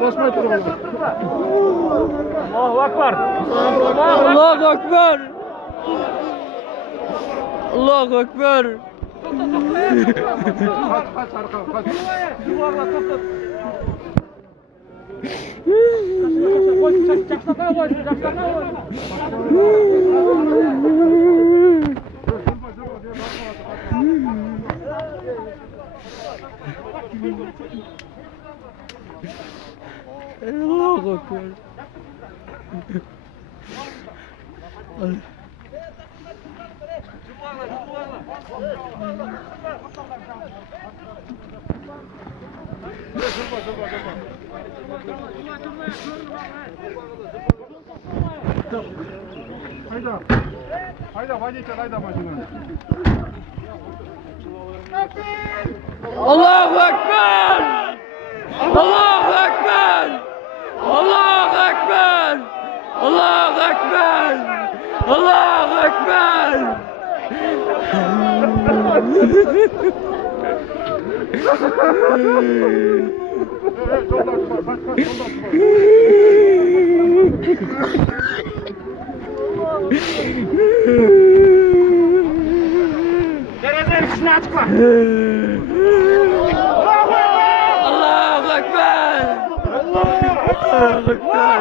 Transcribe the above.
Basmayı duralım. Allahu Ekber. Allahu Ekber. Allahu Ekber. Kaç arka kaç. Yuvarla tut. Koy çaksana koy. Allahu Ekber. Hayda. Hayda vaziyete hayda başına. Allahu Ekber. Allahu Ekber. Allahu Ekber. Allahu Ekber. Allahu Ekber. Nereden içine açma. Allahu Ekber. Allahu Ekber.